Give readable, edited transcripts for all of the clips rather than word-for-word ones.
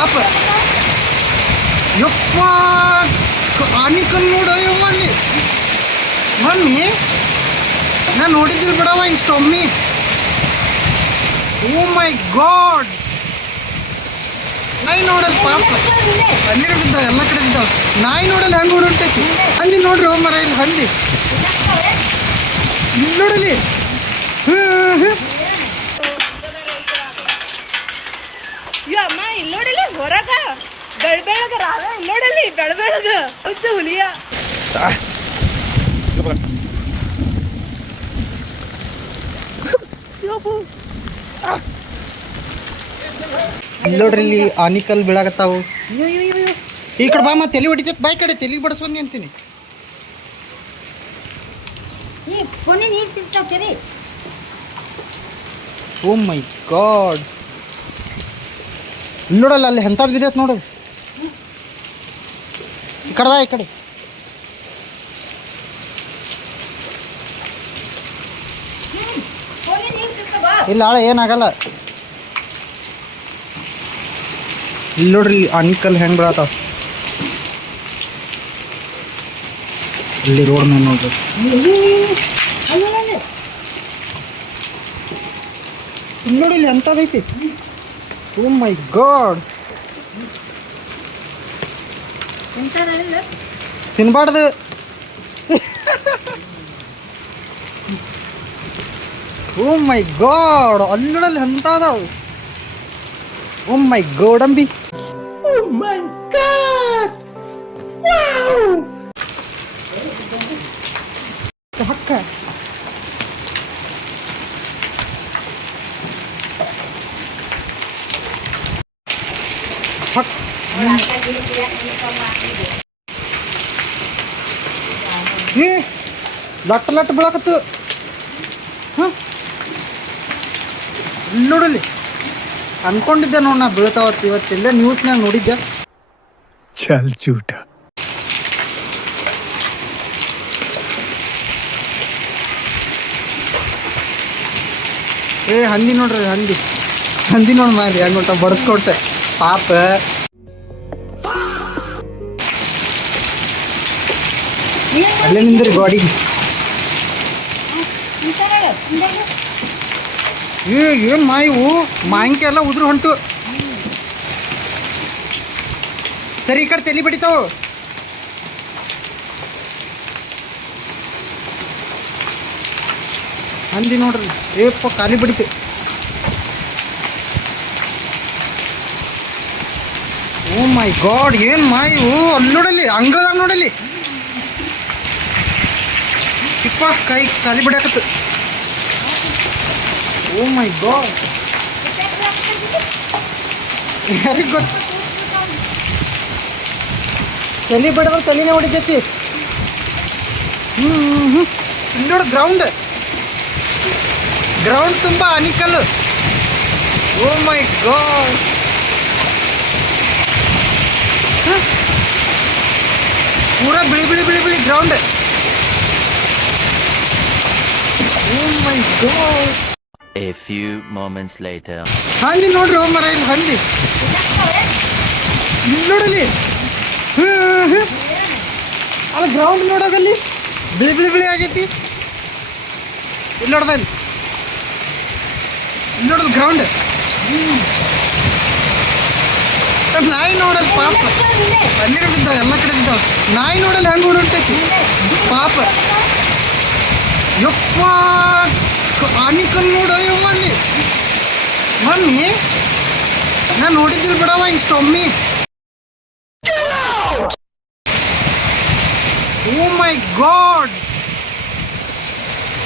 ಪಾಪ ಯಪ್ಪ ಆನಿಕಲ್ ನೋಡು ಯವ್ವ ಅಲ್ಲಿ ಮಮ್ಮಿ ನಾನು ನೋಡಿದ್ದಿಲ್ಲ ಬಿಡವ ಇಷ್ಟೊಮ್ಮೆ. ಓ ಮೈ ಗಾಡ್ ನಾಯಿ ನೋಡಲ್ ಪಾಪ ಅಲ್ಲಿ ಬಿದ್ದಾವ ಎಲ್ಲ ಕಡೆ ಬಿದ್ದಾವ. ನಾಯಿ ನೋಡಲ್ಲ ಹೆಂಗೆ ಓಡೋಟೈತಿ ಹಂದಿ ನೋಡ್ರಿ ಹೋ ಮರ ಇಲ್ಲಿ ಹಂದಿ ನೋಡಲಿ. ಅಮ್ಮ ಇಲ್ಲಿ ನೋಡಿಲ್ಲ ಹೊರಗ ಬೆಳಬೆಳಗ ರಾವ ಇಲ್ಲಿ ನೋಡಲಿ ಬೆಳಬೆಳಗ ಹುಲಿಯ ಇಲ್ಲಿ ನೋಡ್ರಿ ಇಲ್ಲಿ ಆನಿಕಲ್ ಬೀಳಾಕತ್ತಾವು. ಈ ಕಡೆ ಬಾ ಮತ್ತೆ ತಲೆ ಹೊಡಿತೈತೆ ಬಾಯ್ ಕಡೆ ತಲೆಗೆ ಬಡಿಸೋನಿ ಅಂತೀನಿ. ಓ ಮೈ ಗಾಡ್ ಇಲ್ಲಿ ನೋಡಲ್ಲ ಅಲ್ಲಿ ಎಂಥದ್ದು ಬಿದ್ದೈತೆ ನೋಡು. ಈ ಕಡೆ ಬಾ ಈ ಕಡೆ. ಇಲ್ಲ ಆಳೆ ಏನಾಗಲ್ಲ. ಇಲ್ಲಿ ನೋಡ್ರಿ ಆನಿಕಲ್ ಹೆಂಗೆ ಬೀಳತ್ತಾವ ಇಲ್ಲಿ ರೋಡ್ ಮೇಲೆ ನೋಡ್ರಿ. ಇಲ್ಲಿ ನೋಡಿ ಇಲ್ಲಿ ಎಂಥದೈತಿ. ಓ ಮೈ ಗಾಡ್ ತಿನ್ಬಾರ್ದು. ಓ ಮೈ ಗಾಡ್ ಅಲ್ಲಿ ನೋಡಲ್ಲಿ ಎಂತ ಅದಾವು. ಓ ಮೈ ಗೋಡಂಬಿ. ಓ ಮೈ ಗಾಡ್ ಹಕ್ಕ ಲಟ್ ಲಟ್ ಬೀಳಕತ್ತು. ಹಾಂ ಇಲ್ಲಿ ನೋಡಲಿ ಅನ್ಕೊಂಡಿದ್ದೆ ನೋಡಿ ನಾ ಬೀಳ್ತಾವತ್ತು ಇವತ್ತೆಲ್ಲ ನ್ಯೂಸ್ನಾಗ ನೋಡಿದ್ದೆ. ಚಲ್ ಚೂಟ ಹಂದಿ ನೋಡ್ರಿ ಹಂದಿ ನೋಡಿ ಮಾಡಿ ಹೆಂಗ ಬಡಿಸ್ಕೊಡ್ತೆ ಪಾಪ. ಅಲ್ಲೇ ನಿಂದ್ರಿ ಗಾಡಿ. ಏನು ಮಾಯಿವು ಮಾಂಕೆ ಎಲ್ಲ ಉದುರು ಹೊಂಟು. ಸರಿ ಈ ಕಡೆ ತಲೆ ಬಡಿತಾವು. ಹಂದಿ ನೋಡ್ರಿ ಏಪ್ಪ ಖಾಲಿ ಬಡಿತು. ಓ ಮೈ ಗಾಡ್ ಏನು ಮಾಯಿವು ಅಲ್ಲಿ ನೋಡಲಿ ಅಂಗಳದಾಗ ನೋಡಲಿ ಇಪ್ಪ ಕೈ ಖಾಲಿ ಬಡಿಯಾಕತ್ತು. ಓ ಮೈ ಗಾಡ್ ಯಾರಿಗೆ ಗೊತ್ತು ತಲೆ ಬಡದ್ರೆ ತಲೆನೇ ಹೊಡಿತೈತಿ. ಇಲ್ಲಿ ನೋಡು ಗ್ರೌಂಡ್ ತುಂಬ ಆನಿಕಲ್ಲು. ಓ ಮೈ ಗಾಡ್ ಪೂರಾ ಬಿಳಿ ground. Oh my God A few moments later. ಹಂದಿ ನೋಡ್ರಿ ಹೋ ಮರ ಇಲ್ಲಿ ಹಂದಿ ನೋಡಲಿ. ಅಲ್ಲಿ ಗ್ರೌಂಡ್ ನೋಡೋಗಲ್ಲಿ ಬಿಳಿ ಆಗೈತಿ. ಇಲ್ಲಿ ನೋಡ್ದ ಇಲ್ಲಿ ನೋಡಲ್ ಗ್ರೌಂಡ್. ನಾಯಿ ನೋಡಲ್ ಪಾಪ ಅಲ್ಲಿ ಬಿದ್ದಾವ ಎಲ್ಲ ಕಡೆ ಬಿದ್ದಾವ. ನಾಯಿ ನೋಡಲ್ ಹೆಂಗೆ ಓಡೋಟೈತಿ ಪಾಪ ಯಪ್ಪ ಆನಿಕಲ್ ನೋಡು ಯವ್ವ ಅಲ್ಲಿ ಮಮ್ಮಿ ನಾನು ನೋಡಿದ್ದಿಲ್ಲ ಬಿಡವ ಇಷ್ಟೊಮ್ಮೆ. ಓ ಮೈ ಗಾಡ್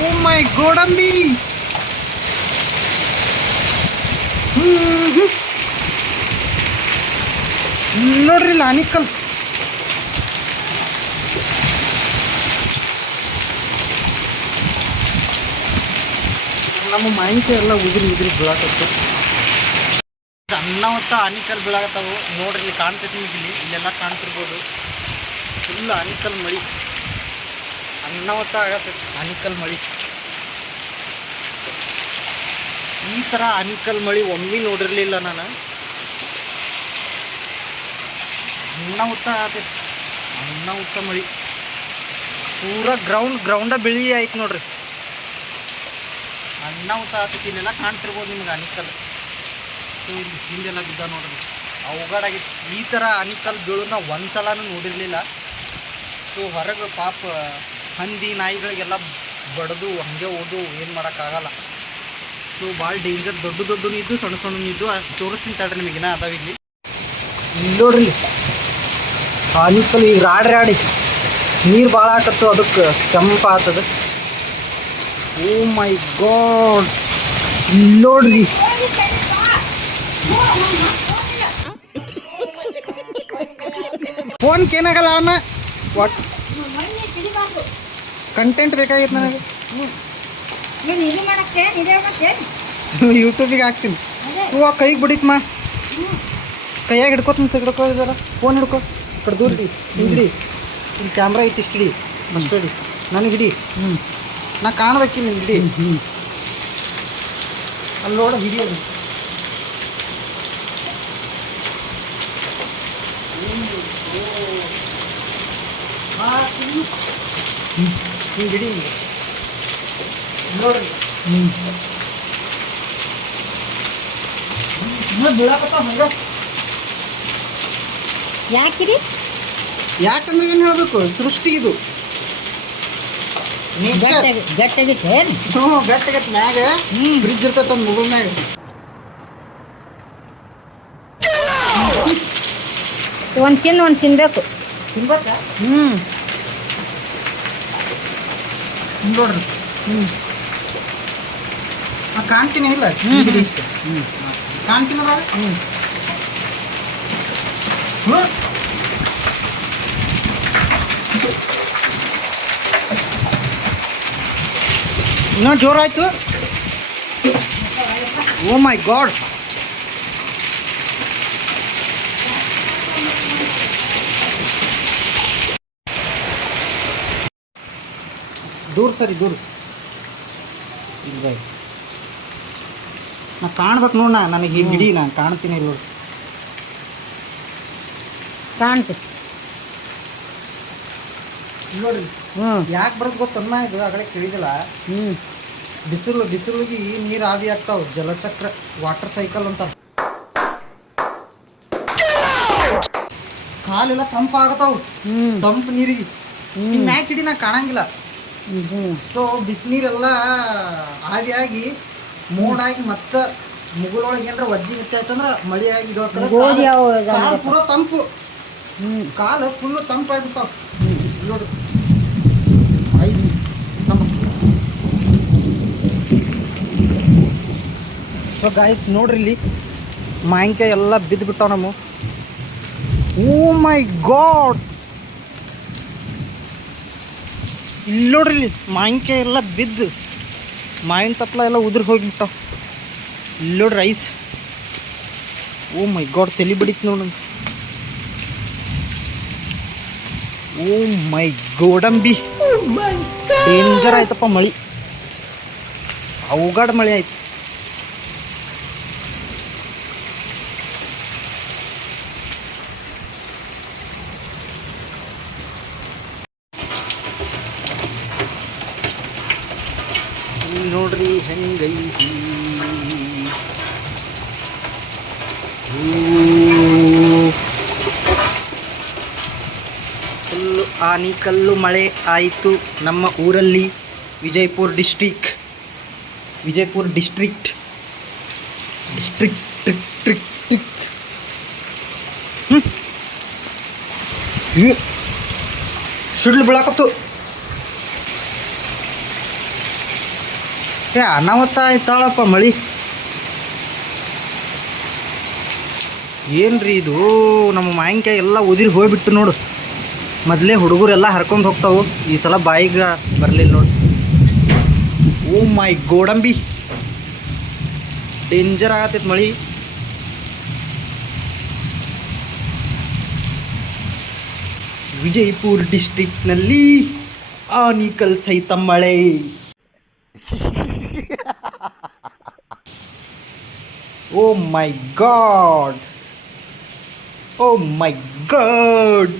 ಓ ಮೈ ಗೋಡಂಬಿ. ನೋಡ್ರಿ ಇಲ್ಲ ಆನಿಕಲ್. ನಮ್ಮ ಮಾಹಿತಿ ಎಲ್ಲ ಉದುರಿ ಬೀಳಾಕತ್ತು. ಸಣ್ಣ ಹೊತ್ತ ಆನಿಕಲ್ ಬೀಳಾಕತ್ತಾವು ನೋಡ್ರಿ ಇಲ್ಲಿ ಕಾಣ್ತೈತಿ. ಇಲ್ಲೆಲ್ಲ ಕಾಣ್ತಿರ್ಬೋದು ಫುಲ್ ಆನಿಕಲ್ ಮಳಿ. ಸಣ್ಣ ಹೊತ್ತ ಆಗತ್ತೈತಿ ಆನಿಕಲ್ ಮಳಿ. ಈ ಥರ ಆನಿಕಲ್ ಮಳಿ ಒಮ್ಮೆ ನೋಡಿರಲಿಲ್ಲ ನಾನು. ಅನ್ನ ಮಳಿ ಪೂರ ಗ್ರೌಂಡ ಬಿಳಿ ಆಯ್ತು ನೋಡ್ರಿ. ಅನ್ನ ಆತೈತಿ. ಇಲ್ಲೆಲ್ಲ ಕಾಣ್ತಿರ್ಬೋದು ನಿಮ್ಗೆ ಆನಿಕಲ್. ಸೊ ಇಲ್ಲಿ ಹಿಂದೆಲ್ಲ ಬಿದ್ದ ನೋಡ್ರಿ, ಅವಘಡಾಗಿತ್ತು. ಈ ಥರ ಆನಿಕಲ್ ಬೀಳೋದು ನಾವು ಒಂದ್ಸಲನೂ ನೋಡಿರಲಿಲ್ಲ. ಸೊ ಹೊರಗೆ ಪಾಪ ಹಂದಿ ನಾಯಿಗಳಿಗೆಲ್ಲ ಬಡ್ದು ಹಂಗೆ ಓದು ಏನು ಮಾಡೋಕ್ಕಾಗಲ್ಲ. ಸೊ ಭಾಳ ಡೇಂಜರ್. ದೊಡ್ಡ ಇದ್ದು ಸಣ್ಣ ಇದ್ದು ತೋರಿಸ್ತೀನಿ ತಡ್ರಿ ನಿಮಗಿನ ಅದಾವ ಇಲ್ಲಿ ನೋಡ್ರಿ. ಆನಿಕಲ್ ಈಗ ರಾಡಿ ನೀರು ಭಾಳ ಹಾಕತ್ತು, ಅದಕ್ಕೆ ಕೆಂಪ ಆಗ್ತದೆ. ಓ ಮೈ ಗಾಡ್, ನೋಡ್ರಿ. ಫೋನ್ಗೆ ಏನಾಗಲ್ಲ ಅಣ್ಣ, ವಾಟ್ ಕಂಟೆಂಟ್ ಬೇಕಾಗಿತ್ತು ನನಗೆ. ಯೂಟ್ಯೂಬಿಗೆ ಹಾಕ್ತೀನಿ. ಹೂವು ಕೈಗೆ ಬಿಡಿತ್ಮ, ಕೈಯಾಗ ಹಿಡ್ಕೋತೀನಿ. ತೆಗೆಡ್ಕೋದಾರ ಫೋನ್ ಹಿಡ್ಕೊ, ಈ ಕಡೆ ದೂರ ಹಿಡಿ. ಇಲ್ಲಿ ಕ್ಯಾಮ್ರಾ ಐತಿ, ಇಷ್ಟು ಹಿಡಿ, ಅಷ್ಟು ಹಿಡಿ, ನನಗೆ ಹಿಡಿ. ನಾ ಕಾಣ್ಬೇಕಿಲ್ಲ, ಹಿಡಿ. ಅಲ್ಲಿ ನೋಡ, ಹಿಡಿಯೋದು. ಹಿಂಗೆ ಹಿಡಿ, ಹಿಂಗೆ ನೋಡ್ರಿ. ಬೀಳಾಕತ್ತಾವ ಹಂಗ. ಯಾಕಿರಿ? ಯಾಕಂದ್ರೆ ಏನು ಹೇಳಬೇಕು, ಸೃಷ್ಟಿ ಇದು. ಗಟ್ಟಾಗಿತ್ತು. ಹ್ಞೂ, ಗಟ್ಟಾಗತ್ತೆ. ಮ್ಯಾಗ ಫ್ರಿಜ್ ಇರ್ತೈತೆ ಒಂದು ಮುಗುಳ್ ಮ್ಯಾಗ. ಒಂದು ತಿನ್ಬೇಕು. ತಿನ್ಬೇಕಾ? ನೋಡ್ರಿ. ಕಾಣ್ತೀನಿ ಇಲ್ಲ, ಕಾಣ್ತೀನಲ್ಲ. ಇನ್ನೂ ಜೋರಾಯ್ತು. ಓ ಮೈ ಗಾಡ್, ದೂರ ಸರಿ, ದೂರ. ನಾ ಕಾಣ್ಬೇಕು ನೋಡ, ನನಗೆ ಹಿಂಗೆ ಹಿಡಿ, ನಾನು ಕಾಣ್ತೀನಿ ಇಲ್ಲಿ ನೋಡಿ. ಕಾಣ್ತು ನೋಡ್ರಿ. ಯಾಕೆ ಬರೋದು ಗೊತ್ತಮ್ಮ, ಇದು ಆಗಲೇ ಕೇಳಿದಿಲ್ಲ. ಬಿಸಿಲಿಗೆ ನೀರು ಆವಿ ಆಗ್ತಾವ. ಜಲಚಕ್ರ, ವಾಟರ್ ಸೈಕಲ್ ಅಂತ. ಕಾಲೆಲ್ಲ ತಂಪಾಗತಾವ ತಂಪು ನೀರಿಗೆ. ಮ್ಯಾಕ್ ಹಿಡಿ, ನಾ ಕಾಣಂಗಿಲ್ಲ. ಸೊ ಬಿಸಿನೀರೆಲ್ಲ ಆವಿಯಾಗಿ ಮೋಡಾಗಿ ಮತ್ತೆ ಮುಗುಳೊಳಗೆ ಏನಾರ ವಜ್ಜಿ ಹೆಚ್ಚಾಯ್ತಂದ್ರೆ ಮಳೆ ಆಗಿ ಇದು ಕಾಲು ಪೂರ ತಂಪು. ಕಾಲು ಫುಲ್ಲು ತಂಪಾಗ್ಬಿಡ್ತಾವ ನೋಡ್ರಿ. ಸೊ ಗಾಯ್ಸ್ ನೋಡ್ರಿ, ಇಲ್ಲಿ ಮಾವಿನಕಾಯಿ ಎಲ್ಲ ಬಿದ್ದು ಬಿಟ್ಟಾವ ನಮ್ಮ. ಓ ಮೈ ಗಾಡ್, ಇಲ್ಲಿ ನೋಡ್ರಿ, ಇಲ್ಲಿ ಮಾವಿನಕಾಯಿ ಎಲ್ಲ ಬಿದ್ದು ಮಾವಿನ ತಪ್ಪಲ ಎಲ್ಲ ಉದುರಿ ಹೋಗಿಬಿಟ್ಟಾವ. ಇಲ್ಲಿ ನೋಡ್ರಿ ಐಸ್. ಓ ಮೈ ಗಾಡ್, ತಲೆ ಬಿಡಿತು ನೋಡ್ರಿ. ಓ ಮೈ ಗೋಡಂಬಿ, ಡೇಂಜರ್ ಆಯ್ತಪ್ಪ ಮಳಿ, ಅವಘಡ ಮಳೆ ಆಯ್ತು. ನೋಡ್ರಿ ಹೆಂಗೈತಿ. ಫುಲ್ಲು ಆನಿಕಲ್ಲು ಮಳೆ ಆಯಿತು ನಮ್ಮ ಊರಲ್ಲಿ. ವಿಜಯಪುರ ಡಿಸ್ಟ್ರಿಕ್ಟ್ ಸುಡ್ಲು ಬೀಳಾಕತ್ತು. ಅನಾಹುತ ಆಯ್ತಾಳಪ್ಪ ಮಳಿ. ಏನ್ರಿ ಇದು, ನಮ್ಮ ಮಾವಿನಕಾಯಿ ಎಲ್ಲ ಉದಿರಿ ಹೋಗ್ಬಿಟ್ಟು ನೋಡು. ಮೊದಲೇ ಹುಡುಗರೆಲ್ಲ ಹರ್ಕೊಂಡು ಹೋಗ್ತಾವು, ಈ ಸಲ ಬಾಯಿಗೆ ಬರಲಿಲ್ಲ ನೋಡಿ. ಓ ಮೈ ಗೋಡಂಬಿ, ಡೇಂಜರ್ ಆಗತ್ತೈತೆ ಮಳಿ. ವಿಜಯಪುರ ಡಿಸ್ಟ್ರಿಕ್ಟ್ನಲ್ಲಿ ಆನಿಕಲ್ ಸಹಿತ ಮಳೆ. ಓ my god, O my god,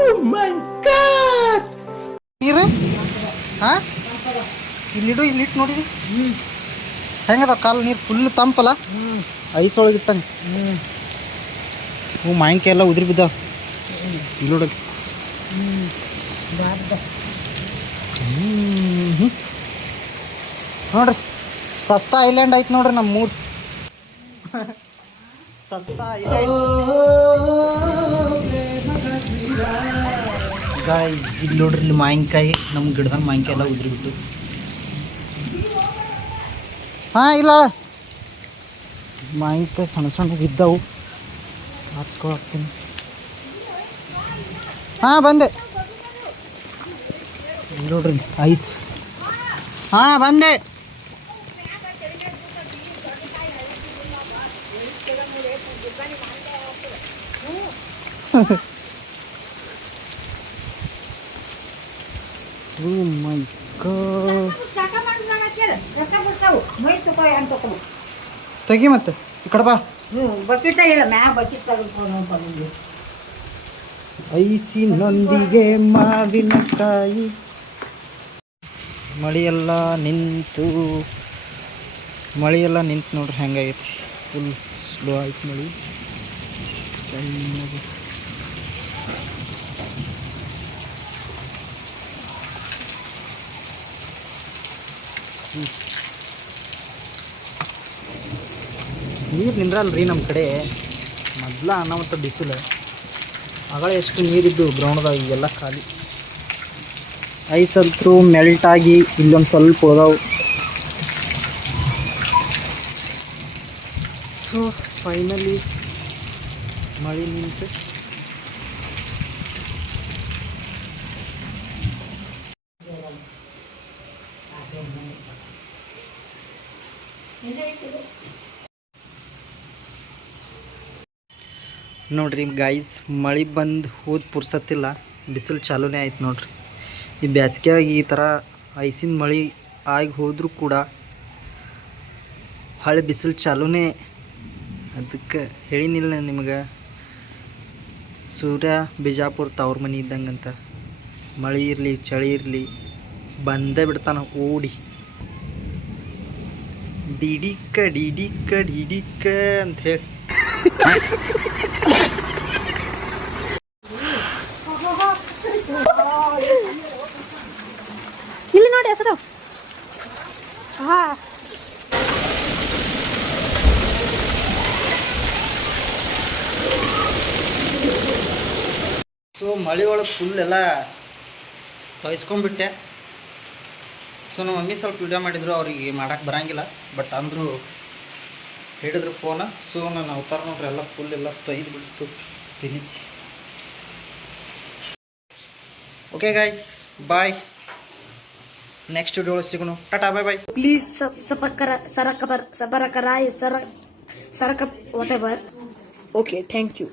O my god. ನೀರೇ ಹಾಂ ಇಲ್ಲಿಡು, ಇಲ್ಲಿಟ್ಟು ನೋಡಿ ಹೆಂಗದ ಕಾಲು ನೀರು ಫುಲ್ ತಂಪಲ್ಲ, ಐಸ್ ಒಳಗೆ ಇಟ್ಟಂಗೆ. ಹ್ಞೂ ಮಾವಿನಕಾಯಿ ಎಲ್ಲ ಉದುರಿ ಬಿದ್ದಾವ ಇಲ್ಲಿ ನೋಡಿ. ನೋಡ್ರಿ ಸಸ್ತಾ ಐಲ್ಯಾಂಡ್ ಐತೆ ನೋಡ್ರಿ ನಮ್ಮ ಮೂರು. ಸಸ್ತಾ ಐಲ್ಯಾಂಡ್ ಗಾಯ್ಸ್. ಇಲ್ಲಿ ನೋಡ್ರಿ ಇಲ್ಲಿ ಮಾವಿನಕಾಯಿ, ನಮ್ಮ ಗಿಡದಾಗ ಮಾವಿನಕಾಯಿ ಎಲ್ಲ ಉದುರಿ ಬಿಟ್ಟು. ಹಾಂ ಇಲ್ಲ ಮಾವಿನಕಾಯಿ ಸಣ್ಣ ಸಣ್ಣ ಬಿದ್ದವು, ಹಾಕ್ಸ್ಕೊಳಕ್ತೀನಿ. ಹಾಂ ಬಂದೆ. ಇಲ್ಲಿ ನೋಡ್ರಿ ಐಸ್. ಹಾಂ ಬಂದೆ. ಓ ಮೈ ಗಾಡ್. ತೆಗಿ ಮತ್ತೆ ಈ ಕಡೆ ಬಾ. ಬಕೆಟ್ ಇಲ್ಲ, ಮ್ಯಾ ಬಕೆಟ್ ತೆಗೆದುಕೊಂಡು ಐಸಿನೊಂದಿಗೆ ಮಾವಿನಕಾಯಿ. ಮಳೆಯೆಲ್ಲ ನಿಂತು ನೋಡ್ರಿ ಹೆಂಗಾಗೈತಿ. ಫುಲ್ ಸ್ಲೋ ಆಯ್ತು ಮಳೆ. ನೀರು ನಿಂದ್ರಲ್ರಿ ನಮ್ಮ ಕಡೆ. ಮೊದಲ ಅನಾಹುತ ಬಿಸಿಲು, ಆಗಳ ಎಷ್ಟು ನೀರಿದ್ದು ಗ್ರೌಂಡ್ದಾಗ, ಈಗೆಲ್ಲ ಖಾಲಿ. ಐಸ್ ಅಂತೂ ಮೆಲ್ಟ್ ಆಗಿ ಇಲ್ಲೊಂದು ಸ್ವಲ್ಪ ಹೋದವು. ಸೊ ಫೈನಲಿ ಮಳೆ ನಿಂತು ನೋಡ್ರಿ ಗಾಯ್ಸ್, ಮಳೆ ಬಂದು ಹೋದ ಪುರ್ಸತ್ತಿಲ್ಲ, ಬಿಸಿಲು ಚಾಲೂನೇ ಆಯ್ತು ನೋಡ್ರಿ. ಈ ಬೇಸಿಗೆಯಾಗಿ ಈ ಥರ ಐಸಿನ ಮಳೆ ಆಗಿ ಹೋದರೂ ಕೂಡ ಹಳೆ ಬಿಸಿಲು ಚಾಲೂನೇ. ಅದಕ್ಕೆ ಹೇಳಿನಿಲ್ಲ ನಿಮಗೆ, ಸೂರ್ಯ ಬಿಜಾಪುರ ತವ್ರ ಮನೆ ಇದ್ದಂಗಂತ. ಮಳೆ ಇರಲಿ ಚಳಿ ಇರಲಿ ಬಂದೇ ಬಿಡ್ತಾನೆ ಓಡಿ. ಡಿಡಿಕ್ಕ ಡಿಡಿಕ್ಕ ಡಿಡಿಕ್ಕ ಅಂತ ಹೇಳಿ. ಇಲ್ಲಿ ನೋಡಿ ಹೆಸರು. ಸೊ ಮಳೆ ಒಳಗೆ ಫುಲ್ ಎಲ್ಲ ತೊಯ್ಸ್ಕೊಂಡ್ಬಿಟ್ಟೆ. ಸೊ ನಮ್ಮ ಮಮ್ಮಿ ಸ್ವಲ್ಪ ವಿಡಿಯೋ ಮಾಡಿದ್ರು, ಅವ್ರಿಗೆ ಮಾಡೋಕ್ಕೆ ಬರೋಂಗಿಲ್ಲ. ಬಟ್ ಅಂದರೂ ಹಿಡಿದ್ರು ಫೋನ. ಸೊ ನಾನು ಅವತಾರ ನೋಡ್ರಿ ಎಲ್ಲ ಫುಲ್ ಎಲ್ಲ ತೊಯ್ದು ಬಿಡ್ತು ತಿನಿ. Okay guys, bye. Next video ಸಿಗೋಣ. Tata bye bye. Please subscribe ಸರಕ whatever. Okay, thank you.